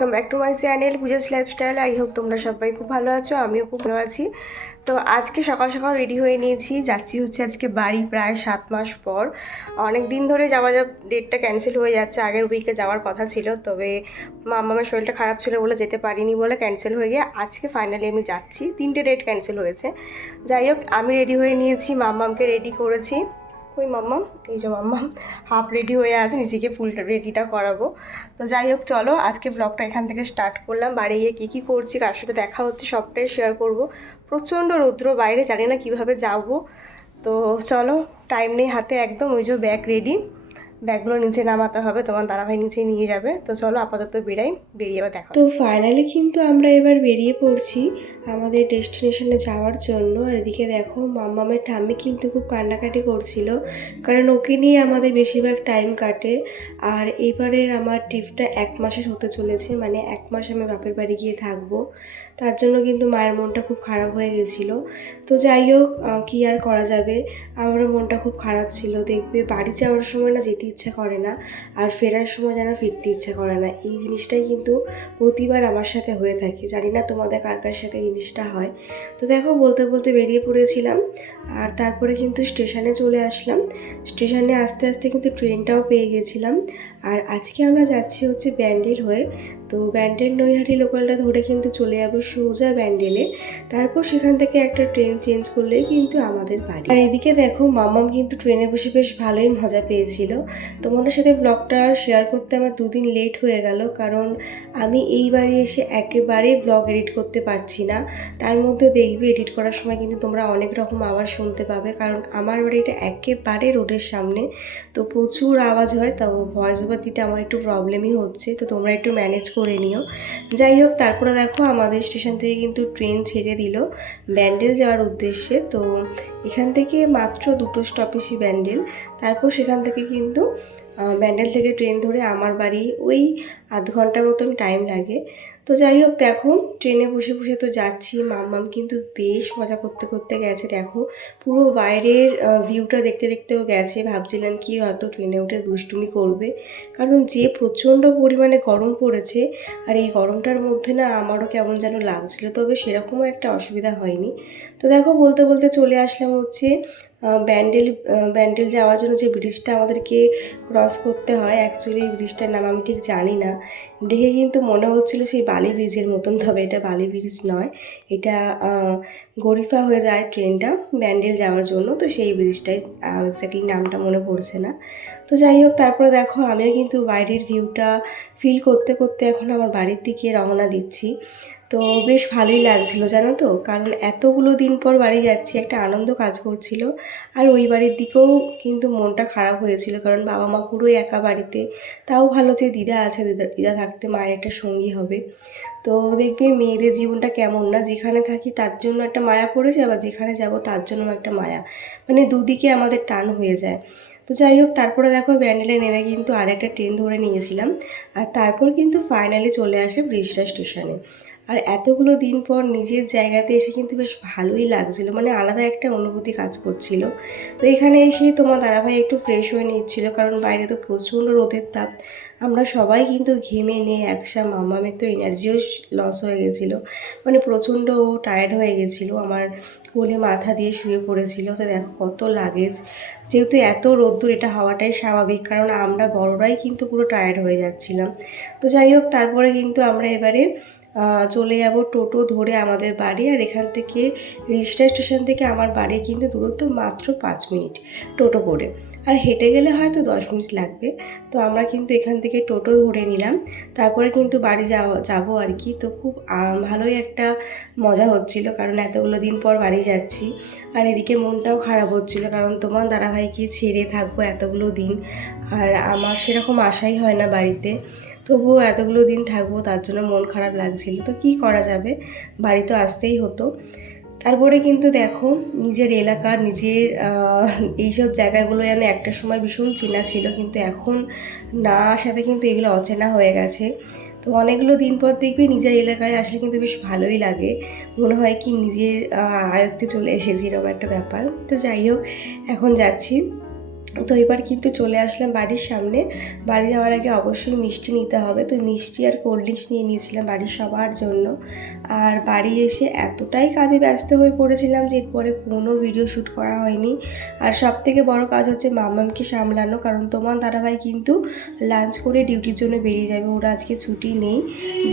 Welcome back to my channel Puja's lifestyle. I hope তোমরা সবাই খুব ভালো আছো, আমিও খুব ভালো আছি। তো আজকে সকাল সকাল রেডি হয়ে নিয়েছি, যাচ্ছি হচ্ছে আজকে বাড়ি প্রায় 7 মাস পর। অনেক দিন ধরে যাওয়া ডেটটা ক্যান্সেল হয়ে যাচ্ছে, আগের উইকে যাওয়ার কথা ছিল, তবে মামার শরীরটা খারাপ ছিল বলে যেতে পারিনি বলে ক্যান্সেল হয়ে গিয়ে আজকে ফাইনালি আমি যাচ্ছি। 3টে ডেট ক্যান্সেল হয়েছে। যাই হোক, আমি রেডি হয়ে নিয়েছি, মাম্মামকে রেডি করেছি। ওই মাম্মাম, এই যে মাম্মাম হাফ রেডি হয়ে আছে, নিজেকে ফুলটা রেডিটা করাবো। তো যাই হোক, চলো আজকে ব্লগটা এখান থেকে স্টার্ট করলাম। বাড়ি গিয়ে কী কী করছি, কার সাথে দেখা হচ্ছে, সবটাই শেয়ার করব। প্রচণ্ড রৌদ্র বাইরে, জানি না কীভাবে যাব। তো চলো, টাইম নেই হাতে একদম। ওই যে ব্যাগ রেডি, ব্যাগগুলো নিচে নামাতে হবে, তোমার দাদাভাই নিচে নিয়ে যাবে। তো চলো আপাতত বেরাই, বেরিয়ে আবার দেখা। তো ফাইনালি কিন্তু আমরা এবার বেরিয়ে পড়ছি আমাদের ডেস্টিনেশনে যাওয়ার জন্য। আর এদিকে দেখো, মাম্মামের ঠাম্মি কিন্তু খুব কান্নাকাটি করছিল, কারণ ওকে নিয়ে আমাদের বেশিরভাগ টাইম কাটে। আর এইবারের আমার ট্রিপটা 1 মাসের হতে চলেছে, মানে 1 মাস আমি বাপের বাড়ি গিয়ে থাকবো। তার জন্য কিন্তু মায়ের মনটা খুব খারাপ হয়ে গেছিলো। তো যাই হোক, কী আর করা যাবে, আমারও মনটা খুব খারাপ ছিল। দেখবে বাড়ি যাওয়ার সময় না যেতে ইচ্ছা করে না, আর ফেরার সময় যেন ফিরতে ইচ্ছা করে না। এই জিনিসটাই কিন্তু প্রতিবার আমার সাথে হয়ে থাকে, জানি না তোমাদের কার কার সাথে জিনিসটা হয়। তো দেখো, বলতে বলতে বেরিয়ে পড়েছিলাম, আর তারপরে কিন্তু স্টেশনে চলে আসলাম। স্টেশনে আস্তে আস্তে কিন্তু ট্রেনটাও পেয়ে গেছিলাম। আর আজকে আমরা যাচ্ছি হচ্ছে ব্যান্ডেল হয়ে। তো ব্যান্ডেল নৈহাটি লোকালটা ধরে কিন্তু চলে যাবো সোজা ব্যান্ডেলে। তারপর সেখান থেকে একটা ট্রেন চেঞ্জ করলেই কিন্তু আমাদের বাড়ি। আর এদিকে দেখো, মাম্মাম কিন্তু ট্রেনে বসে বেশ ভালোই মজা পেয়েছিল। তোমাদের সাথে ব্লগটা শেয়ার করতে আমার 2 দিন লেট হয়ে গেল, কারণ আমি এই বাড়ি এসে একেবারেই ব্লগ এডিট করতে পারছি না। তার মধ্যে দেখবে এডিট করার সময় কিন্তু তোমরা অনেক রকম আওয়াজ শুনতে পাবে, কারণ আমার বাড়িটা একেবারে রোডের সামনে, তো প্রচুর আওয়াজ হয়। তো ভয়েস ওভার দিতে আমার একটু প্রবলেমই হচ্ছে, তো তোমরা একটু ম্যানেজ করে নিও। যাই হোক, তারপরে দেখো আমাদের স্টেশন থেকে কিন্তু ট্রেন ছেড়ে দিল ব্যান্ডেল যাওয়ার উদ্দেশ্যে। তো এখান থেকে মাত্র 2টো স্টপেজই ব্যান্ডেল। তারপর সেখান থেকে কিন্তু ব্যান্ডেল থেকে ট্রেন ধরে আমার বাড়ি ওই আধ ঘন্টার মতন টাইম লাগে। তো যাই হোক, দেখো ট্রেনে বসে বসে তো যাচ্ছি, মাম্মাম কিন্তু বেশ মজা করতে করতে গেছে। দেখো পুরো বাইরের ভিউটা দেখতে দেখতেও গেছে। ভাবছিলাম কি হয়তো ট্রেনে উঠে দুষ্টুমি করবে, কারণ যে প্রচণ্ড পরিমাণে গরম পড়েছে, আর এই গরমটার মধ্যে না আমারও কেমন যেন লাগছিল, তবে সেরকমও একটা অসুবিধা হয়নি। তো দেখো, বলতে বলতে চলে আসলাম হচ্ছে ব্যান্ডেল যাওয়ার জন্য যে ব্রিজটা আমাদেরকে ক্রস করতে হয়। অ্যাকচুয়ালি এই ব্রিজটার নাম আমি ঠিক জানি না, দেখে কিন্তু মনে হচ্ছিল সেই বালি ব্রিজের মতন, তবে এটা বালি ব্রিজ নয়, এটা গরিফা হয়ে যায় ট্রেনটা ব্যান্ডেল যাওয়ার জন্য। তো সেই ব্রিজটাই এক্স্যাক্টলি নামটা মনে পড়ছে না। তো যাই হোক, তারপরে দেখো আমিও কিন্তু বাইরের ভিউটা ফিল করতে করতে এখন আমার বাড়ির দিকে রওনা দিচ্ছি। তো বেশ ভালোই লাগছিল জানো তো, কারণ এতগুলো দিন পর বাড়ি যাচ্ছি, একটা আনন্দ কাজ করছিল। আর ওই বাড়ির দিকেও কিন্তু মনটা খারাপ হয়েছিল, কারণ বাবা মা পুরোই একা বাড়িতে। তাও ভালো যে দিদা আছে, দিদা থাকতে মায়ের একটা সঙ্গী হবে। তো দেখবি মেয়েদের জীবনটা কেমন না, যেখানে থাকি তার জন্য একটা মায়া পড়েছে, আবার যেখানে যাব তার জন্য একটা মায়া, মানে দুদিকে আমাদের টান হয়ে যায়। তো যাই হোক, তারপরে দেখো ব্যান্ডেলে নেমে কিন্তু আরেকটা ট্রেন ধরে নিয়েছিলাম। আর তারপর কিন্তু ফাইনালি চলে আসে ব্রিজটা স্টেশনে। আর এতগুলো দিন পর নিজের জায়গাতে এসে কিন্তু বেশ ভালোই লাগছিল, মানে আলাদা একটা অনুভূতি কাজ করছিল। তো এখানে এসে তোমার দাদাভাই একটু ফ্রেশ হয়ে নিচ্ছিল, কারণ বাইরে তো প্রচণ্ড রোদের তাপ। আমরা সবাই কিন্তু ঘেমে নিয়ে একসাথে, মামামের তো এনার্জিও লস হয়ে গেছিলো, মানে প্রচণ্ড টায়ার্ড হয়ে গেছিলো, আমার কোলে মাথা দিয়ে শুয়ে পড়েছিল। তো দেখো কত লাগেজ, যেহেতু এত রোদ্দুর, এটা হওয়াটাই স্বাভাবিক, কারণ আমরা বড়রাই কিন্তু পুরো টায়ার্ড হয়ে যাচ্ছিলাম। তো যাই হোক, তারপরে কিন্তু আমরা এবারে চলে যাব টোটো ধরে আমাদের বাড়ি। আর এখান থেকে রিষ্টা স্টেশন থেকে আমার বাড়ি কিন্তু দূরত্ব মাত্র 5 মিনিট টোটো করে, আর হেঁটে গেলে হয়তো 10 মিনিট লাগবে। তো আমরা কিন্তু এখান থেকে টোটো ধরে নিলাম, তারপরে কিন্তু বাড়ি যাবো আর কি। তো খুব ভালোই একটা মজা হচ্ছিল, কারণ এতগুলো দিন পর বাড়ি যাচ্ছি। আর এদিকে মনটাও খারাপ হচ্ছিল, কারণ তোমার দাদাভাইকে ছেড়ে থাকবো এতগুলো দিন, আর আমার সেরকম আশাই হয় না বাড়িতে, তবুও এতগুলো দিন থাকবো, তার জন্য মন খারাপ লাগছিল। তো কি করা যাবে, বাড়ি তো আসতেই হতো। তারপরে কিন্তু দেখো, নিজের এলাকা, নিজের এইসব জায়গাগুলো যেন একটা সময় ভীষণ চেনা ছিল, কিন্তু এখন না আসাতে কিন্তু এগুলো অচেনা হয়ে গেছে। তো অনেকগুলো দিন পর দেখবি নিজের এলাকায় আসলে কিন্তু বেশ ভালোই লাগে, মনে হয় কি নিজের আয়ত্তে চলে এসেছি, এরকম একটা ব্যাপার। তো যাই হোক, এখন যাচ্ছি। তো এবার কিন্তু চলে আসলাম বাড়ির সামনে। বাড়ি যাওয়ার আগে অবশ্যই মিষ্টি নিতে হবে, তো মিষ্টি আর কোল্ড ড্রিঙ্কস নিয়ে নিয়েছিলাম বাড়ির সবার জন্য। আর বাড়ি এসে এতটাই কাজে ব্যস্ত হয়ে পড়েছিলাম যে এরপরে কোনো ভিডিও শ্যুট করা হয়নি। আর সবথেকে বড় কাজ হচ্ছে মামামকে সামলানো, কারণ তোমার দাদাভাই কিন্তু লাঞ্চ করে ডিউটির জন্য বেরিয়ে যাবে, ওরা আজকে ছুটি নেই।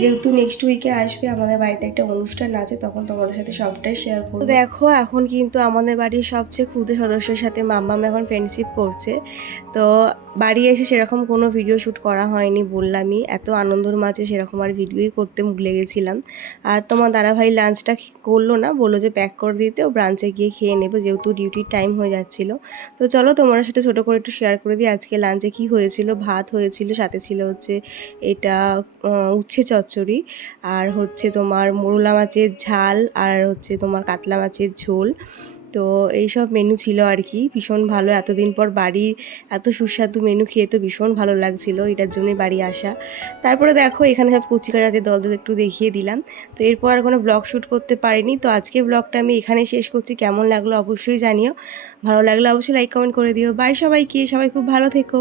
যেহেতু নেক্সট উইকে আসবে, আমাদের বাড়িতে একটা অনুষ্ঠান আছে, তখন তোমাদের সাথে সবটাই শেয়ার করবো। দেখো এখন কিন্তু আমাদের বাড়ির সবচেয়ে ক্ষুদে সদস্যের সাথে মাম্মাম এখন ফ্রেন্ডশিপ করছে। তো বাড়ি এসে সেরকম কোনো ভিডিও শ্যুট করা হয়নি, বললামই এত আনন্দর মাঝে সেরকম আর ভিডিওই করতে ভুলে গেছিলাম। আর তোমার দাদাভাই লাঞ্চটা করলো না, বললো যে প্যাক করে দিতে, ও ব্রাঞ্চে গিয়ে খেয়ে নেবো, যেহেতু ডিউটির টাইম হয়ে যাচ্ছিলো। তো চলো তোমার সাথে ছোটো করে একটু শেয়ার করে দিই আজকে লাঞ্চে কী হয়েছিল। ভাত হয়েছিল, সাথে ছিল হচ্ছে এটা উচ্ছে চচ্চড়ি, আর হচ্ছে তোমার মোরলা মাছের ঝাল, আর হচ্ছে তোমার কাতলা মাছের ঝোল। তো এইসব মেনু ছিল আর কি, ভীষণ ভালো। এতদিন পর বাড়ির এত সুস্বাদু মেনু খেয়ে তো ভীষণ ভালো লাগছিল, এটার জন্যই বাড়ি আসা। তারপরে দেখো এখানে সব কচিকাচাতে দল দল একটু দেখিয়ে দিলাম। তো এরপর আর কোনো ব্লগ শ্যুট করতে পারিনি। তো আজকে ব্লগটা আমি এখানে শেষ করছি। কেমন লাগলো অবশ্যই জানিও, ভালো লাগলে অবশ্যই লাইক কমেন্ট করে দিও। বাই সবাইকে, সবাই খুব ভালো থেকো।